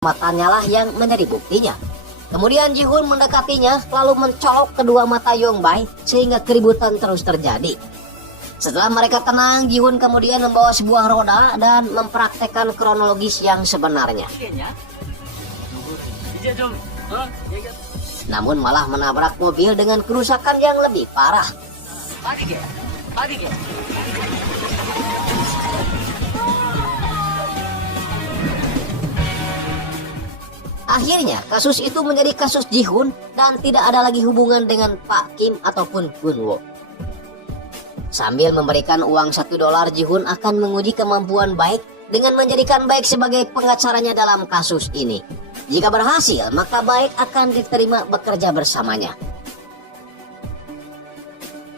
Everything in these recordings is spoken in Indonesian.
matanya lah yang menjadi buktinya. Kemudian Ji-hun mendekatinya lalu mencolok kedua mata Yong-bae sehingga keributan terus terjadi. Setelah mereka tenang, Ji-hun kemudian membawa sebuah roda dan mempraktekkan kronologis yang sebenarnya. Namun malah menabrak mobil dengan kerusakan yang lebih parah. Akhirnya kasus itu menjadi kasus Ji-hun dan tidak ada lagi hubungan dengan Pak Kim ataupun Gun-woo. Sambil memberikan uang $1, Ji-hun akan menguji kemampuan Baek dengan menjadikan Baek sebagai pengacaranya dalam kasus ini. Jika berhasil, maka Baek akan diterima bekerja bersamanya.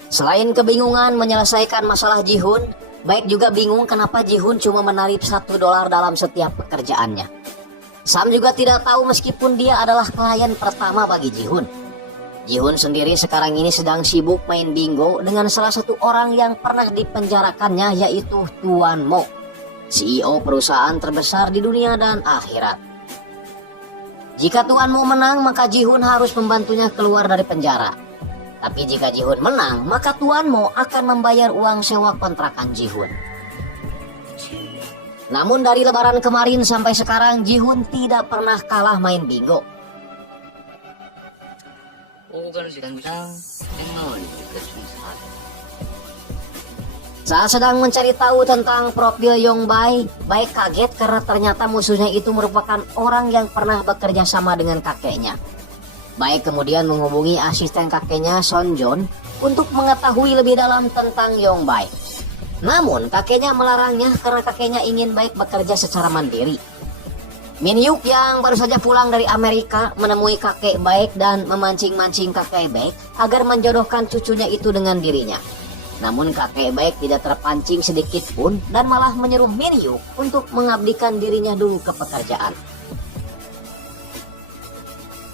Selain kebingungan menyelesaikan masalah Ji-hun, Baek juga bingung kenapa Ji-hun cuma menarik $1 dalam setiap pekerjaannya. Sam juga tidak tahu meskipun dia adalah klien pertama bagi Ji-hun. Ji-hun sendiri sekarang ini sedang sibuk main bingo dengan salah satu orang yang pernah dipenjarakannya, yaitu Tuan Mo, CEO perusahaan terbesar di dunia dan akhirat. Jika Tuan Mo menang, maka Ji-hun harus membantunya keluar dari penjara. Tapi jika Ji-hun menang, maka Tuan Mo akan membayar uang sewa kontrakan Ji-hun. Namun dari lebaran kemarin sampai sekarang, Ji-hun tidak pernah kalah main bingo. Saat sedang mencari tahu tentang profil Yong-bae, Baek kaget karena ternyata musuhnya itu merupakan orang yang pernah bekerja sama dengan kakeknya. Baek kemudian menghubungi asisten kakeknya Son-jon untuk mengetahui lebih dalam tentang Yong-bae. Namun kakeknya melarangnya karena kakeknya ingin Baek bekerja secara mandiri. Min-hyuk yang baru saja pulang dari Amerika menemui kakek Baek dan memancing-mancing kakek Baek agar menjodohkan cucunya itu dengan dirinya. Namun kakek Baek tidak terpancing sedikit pun dan malah menyuruh Min-hyuk untuk mengabdikan dirinya dulu ke pekerjaan.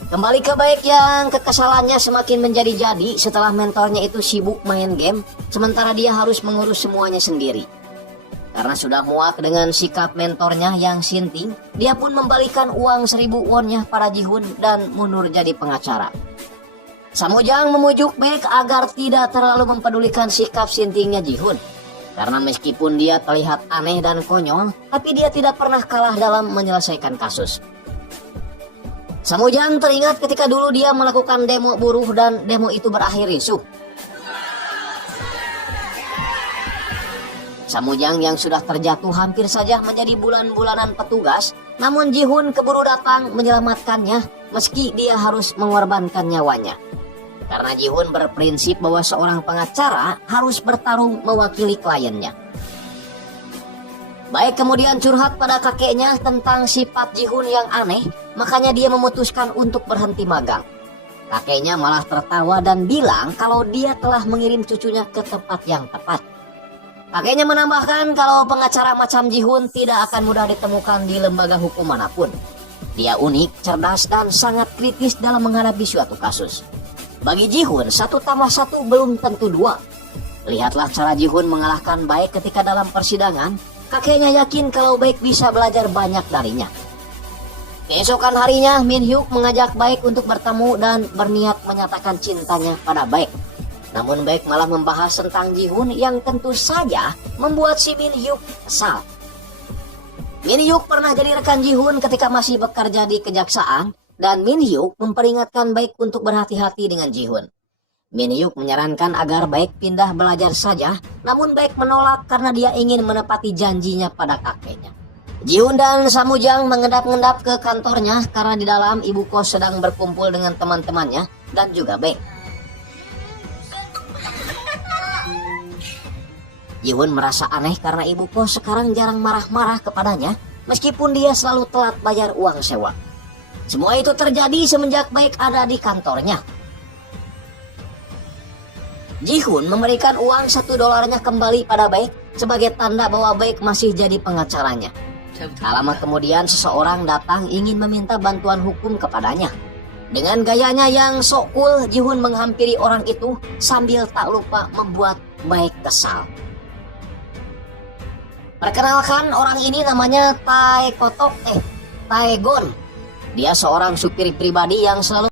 Kembali ke Baek yang kekesalannya semakin menjadi-jadi setelah mentornya itu sibuk main game, sementara dia harus mengurus semuanya sendiri. Karena sudah muak dengan sikap mentornya yang sinting, dia pun membalikan uang 1.000 wonnya pada Ji-hun dan mundur jadi pengacara. Samujang memujuk Baek agar tidak terlalu mempedulikan sikap sintingnya Ji-hun. Karena meskipun dia terlihat aneh dan konyol, tapi dia tidak pernah kalah dalam menyelesaikan kasus. Samujang teringat ketika dulu dia melakukan demo buruh dan demo itu berakhir ricuh. Samujang yang sudah terjatuh hampir saja menjadi bulan-bulanan petugas, namun Ji-hun keburu datang menyelamatkannya meski dia harus mengorbankan nyawanya. Karena Ji-hun berprinsip bahwa seorang pengacara harus bertarung mewakili kliennya. Baek kemudian curhat pada kakeknya tentang sifat Ji-hun yang aneh, makanya dia memutuskan untuk berhenti magang. Kakeknya malah tertawa dan bilang kalau dia telah mengirim cucunya ke tempat yang tepat. Kakeknya menambahkan kalau pengacara macam Ji-hun tidak akan mudah ditemukan di lembaga hukum manapun. Dia unik, cerdas, dan sangat kritis dalam menghadapi suatu kasus. Bagi Ji-hun, 1+1 belum tentu 2. Lihatlah cara Ji-hun mengalahkan Baek ketika dalam persidangan. Kakeknya yakin kalau Baek bisa belajar banyak darinya. Keesokan harinya, Min-hyuk mengajak Baek untuk bertemu dan berniat menyatakan cintanya pada Baek. Namun Baek malah membahas tentang Ji-hun yang tentu saja membuat si Min-hyuk kesal. Min-hyuk pernah jadi rekan Ji-hun ketika masih bekerja di kejaksaan, dan Min-hyuk memperingatkan Baek untuk berhati-hati dengan Ji-hun. Min-hyuk menyarankan agar Baek pindah belajar saja, namun Baek menolak karena dia ingin menepati janjinya pada kakeknya. Ji-hun dan Samujang mengendap-endap ke kantornya karena di dalam ibu kos sedang berkumpul dengan teman-temannya dan juga Baek. Ji-hun merasa aneh karena ibu kos sekarang jarang marah-marah kepadanya meskipun dia selalu telat bayar uang sewa. Semua itu terjadi semenjak Baek ada di kantornya. Ji-hun memberikan uang $1 kembali pada Baek sebagai tanda bahwa Baek masih jadi pengacaranya. Tak lama kemudian seseorang datang ingin meminta bantuan hukum kepadanya. Dengan gayanya yang sok cool, Ji-hun menghampiri orang itu sambil tak lupa membuat Baek kesal. Perkenalkan, orang ini namanya Tai Kotok. Taegon. Dia seorang supir pribadi yang selalu